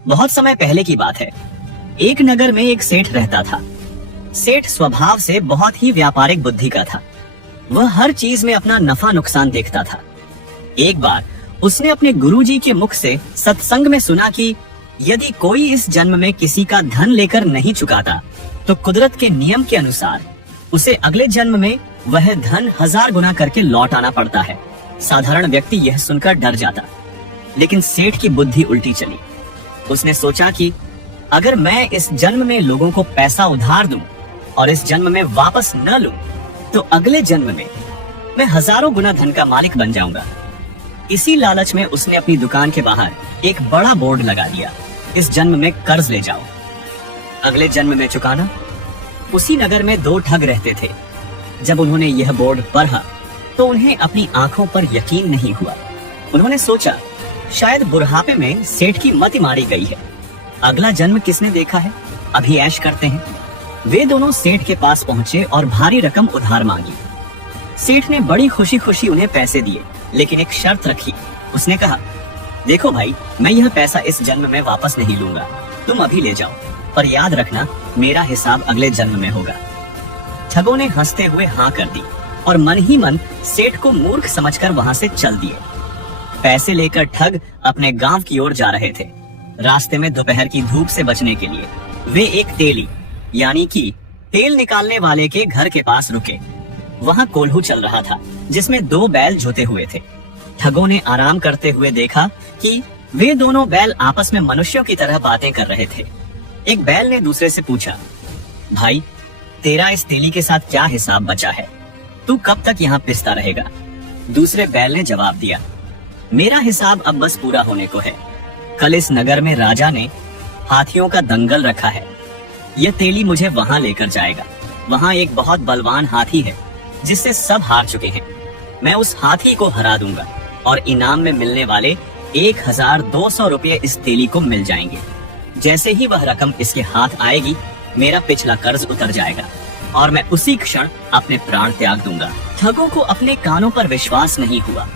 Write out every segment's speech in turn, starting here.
बहुत समय पहले की बात है। एक नगर में एक सेठ रहता था। सेठ स्वभाव से बहुत ही व्यापारिक बुद्धि का था। वह हर चीज में अपना नफा नुकसान देखता था। एक बार उसने अपने गुरुजी के मुख से सत्संग में सुना कि यदि कोई इस जन्म में किसी का धन लेकर नहीं चुकाता तो कुदरत के नियम के अनुसार उसे अगले जन्म में वह धन 1000 गुना करके लौट आना पड़ता है। साधारण व्यक्ति यह सुनकर डर जाता, लेकिन सेठ की बुद्धि उल्टी चली। उसने सोचा कि अगर मैं इस जन्म में लोगों को पैसा उधार दूं और इस जन्म में वापस न लूं, तो अगले जन्म में मैं हजारों गुना धन का मालिक बन जाऊंगा। इसी लालच में उसने अपनी दुकान के बाहर एक बड़ा बोर्ड लगा दिया, इस जन्म में कर्ज ले जाओ, अगले जन्म में चुकाना। उसी नगर में 2 ठग रहते थे। जब उन्होंने यह बोर्ड पढ़ा तो उन्हें अपनी आंखों पर यकीन नहीं हुआ। उन्होंने सोचा शायद बुढ़ापे में सेठ की मति मारी गई है। अगला जन्म किसने देखा है, अभी ऐश करते हैं। वे दोनों सेठ के पास पहुंचे और भारी रकम उधार मांगी। सेठ ने बड़ी खुशी खुशी उन्हें पैसे दिए, लेकिन एक शर्त रखी। उसने कहा, देखो भाई, मैं यह पैसा इस जन्म में वापस नहीं लूंगा, तुम अभी ले जाओ, पर याद रखना मेरा हिसाब अगले जन्म में होगा। ठगों ने हंसते हुए हाँ कर दी और मन ही मन सेठ को मूर्ख समझकर वहां से चल दिए। पैसे लेकर ठग अपने गांव की ओर जा रहे थे। रास्ते में दोपहर की धूप से बचने के लिए वे एक तेली यानी कि तेल निकालने वाले के घर के पास रुके। वहां कोल्हू चल रहा था जिसमें 2 बैल जुते हुए थे। ठगों ने आराम करते हुए देखा कि वे दोनों बैल आपस में मनुष्यों की तरह बातें कर रहे थे। एक बैल ने दूसरे से पूछा, भाई, तेरा इस तेली के साथ क्या हिसाब बचा है? तू कब तक यहाँ पिसता रहेगा? दूसरे बैल ने जवाब दिया, मेरा हिसाब अब बस पूरा होने को है। कल इस नगर में राजा ने हाथियों का दंगल रखा है। यह तेली मुझे वहाँ लेकर जाएगा। वहाँ एक बहुत बलवान हाथी है जिससे सब हार चुके हैं। मैं उस हाथी को हरा दूंगा और इनाम में मिलने वाले 1200 रुपये इस तेली को मिल जाएंगे। जैसे ही वह रकम इसके हाथ आएगी, मेरा पिछला कर्ज उतर जाएगा और मैं उसी क्षण अपने प्राण त्याग दूंगा। ठगों को अपने कानों पर विश्वास नहीं हुआ।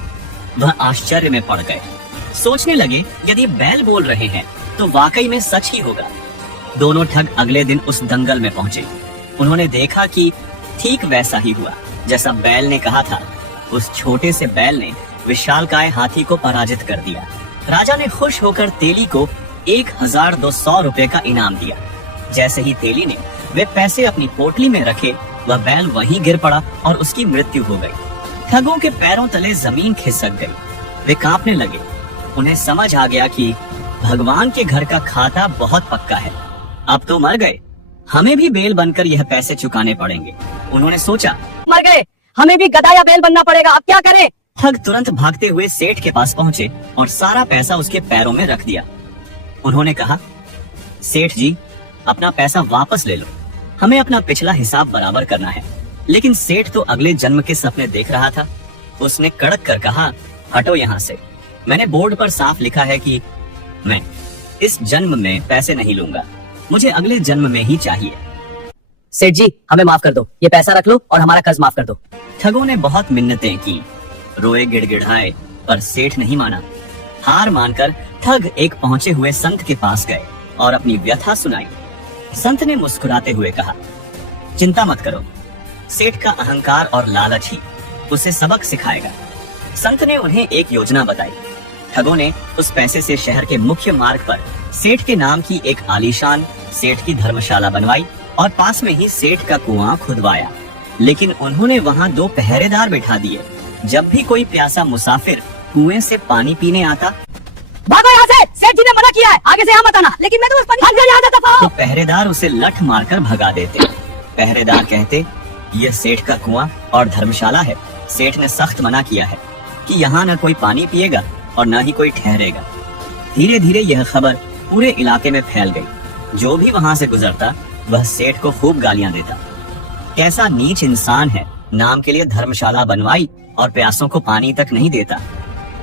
वह आश्चर्य में पड़ गए। सोचने लगे, यदि बैल बोल रहे हैं तो वाकई में सच ही होगा। दोनों ठग अगले दिन उस दंगल में पहुंचे। उन्होंने देखा कि ठीक वैसा ही हुआ जैसा बैल ने कहा था। उस छोटे से बैल ने विशालकाय हाथी को पराजित कर दिया। राजा ने खुश होकर तेली को 1200 रुपए का इनाम दिया। जैसे ही तेली ने वे पैसे अपनी पोटली में रखे, वह बैल वहीं गिर पड़ा और उसकी मृत्यु हो गई। ठगों के पैरों तले जमीन खिसक गई। वे कांपने लगे। उन्हें समझ आ गया कि भगवान के घर का खाता बहुत पक्का है। अब तो मर गए, हमें भी बेल बनकर यह पैसे चुकाने पड़ेंगे। उन्होंने सोचा, मर गए, हमें भी गधा या बैल बनना पड़ेगा, अब क्या करें? ठग तुरंत भागते हुए सेठ के पास पहुंचे और सारा पैसा उसके पैरों में रख दिया। उन्होंने कहा, सेठ जी, अपना पैसा वापस ले लो, हमें अपना पिछला हिसाब बराबर करना है। लेकिन सेठ तो अगले जन्म के सपने देख रहा था। उसने कड़क कर कहा, हटो यहाँ से, मैंने बोर्ड पर साफ लिखा है कि मैं इस जन्म में पैसे नहीं लूंगा, मुझे अगले जन्म में ही चाहिए। सेठ जी, हमें माफ कर दो, ये पैसा रख लो और हमारा कर्ज माफ कर दो। ठगों ने बहुत मिन्नतें की, रोए गिड़गिड़ाए, पर सेठ नहीं माना। हार मानकर ठग एक पहुंचे हुए संत के पास गए और अपनी व्यथा सुनाई। संत ने मुस्कुराते हुए कहा, चिंता मत करो, सेठ का अहंकार और लालच ही उसे सबक सिखाएगा। संत ने उन्हें एक योजना बताई। ठगों ने उस पैसे से शहर के मुख्य मार्ग पर सेठ के नाम की एक आलीशान सेठ की धर्मशाला बनवाई और पास में ही सेठ का कुआं खुदवाया। लेकिन उन्होंने वहां 2 पहरेदार बिठा दिए। जब भी कोई प्यासा मुसाफिर कुएं से पानी पीने आता, भागो यहाँ से, सेठ जी ने मना किया है, आगे से यहाँ मत आना। लेकिन मैं तो उस पानी तो पहरेदार उसे लठ मारकर भगा देते। पहरेदार कहते, यह सेठ का कुआं और धर्मशाला है। सेठ ने सख्त मना किया है कि यहाँ न कोई पानी पिएगा और न ही कोई ठहरेगा। धीरे धीरे यह खबर पूरे इलाके में फैल गई। जो भी वहाँ से गुजरता वह सेठ को खूब गालियां देता। कैसा नीच इंसान है, नाम के लिए धर्मशाला बनवाई और प्यासों को पानी तक नहीं देता।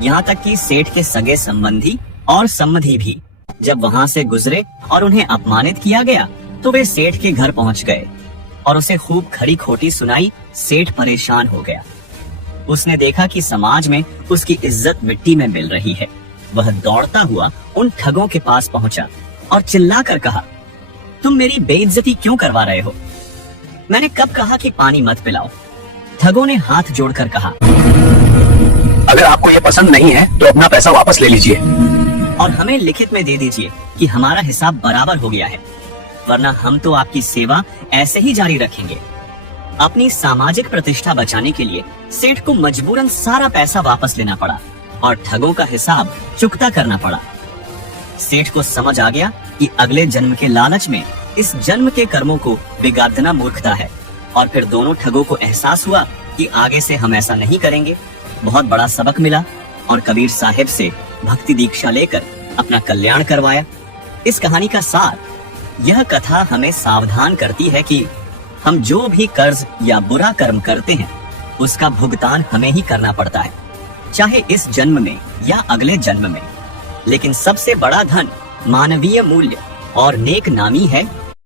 यहाँ तक कि सेठ के सगे संबंधी और सम्बंधी भी जब वहाँ से गुजरे और उन्हें अपमानित किया गया तो वे सेठ के घर पहुँच गए और उसे खूब खरी खोटी सुनाई। सेठ परेशान हो गया। उसने देखा कि समाज में उसकी इज्जत मिट्टी में मिल रही है। वह दौड़ता हुआ उन ठगों के पास पहुंचा और चिल्लाकर कहा, तुम मेरी बेइज्जती क्यों करवा रहे हो? मैंने कब कहा कि पानी मत पिलाओ? ठगों ने हाथ जोड़कर कहा, अगर आपको ये पसंद नहीं है तो अपना पैसा वापस ले लीजिए और हमें लिखित में दे दीजिए कि हमारा हिसाब बराबर हो गया है, वरना हम तो आपकी सेवा ऐसे ही जारी रखेंगे। अपनी सामाजिक प्रतिष्ठा बचाने के लिए सेठ को मजबूरन सारा पैसा वापस लेना पड़ा और ठगों का हिसाब चुकता करना पड़ा। सेठ को समझ आ गया कि अगले जन्म के लालच में इस जन्म के कर्मों को बिगाड़ना मूर्खता है, और फिर दोनों ठगों को एहसास हुआ कि आगे से हम ऐसा नहीं करेंगे। बहुत बड़ा सबक मिला और कबीर साहिब से भक्ति दीक्षा लेकर अपना कल्याण करवाया। इस कहानी का सार, यह कथा हमें सावधान करती है कि हम जो भी कर्ज या बुरा कर्म करते हैं उसका भुगतान हमें ही करना पड़ता है, चाहे इस जन्म में या अगले जन्म में। लेकिन सबसे बड़ा धन मानवीय मूल्य और नेक नामी है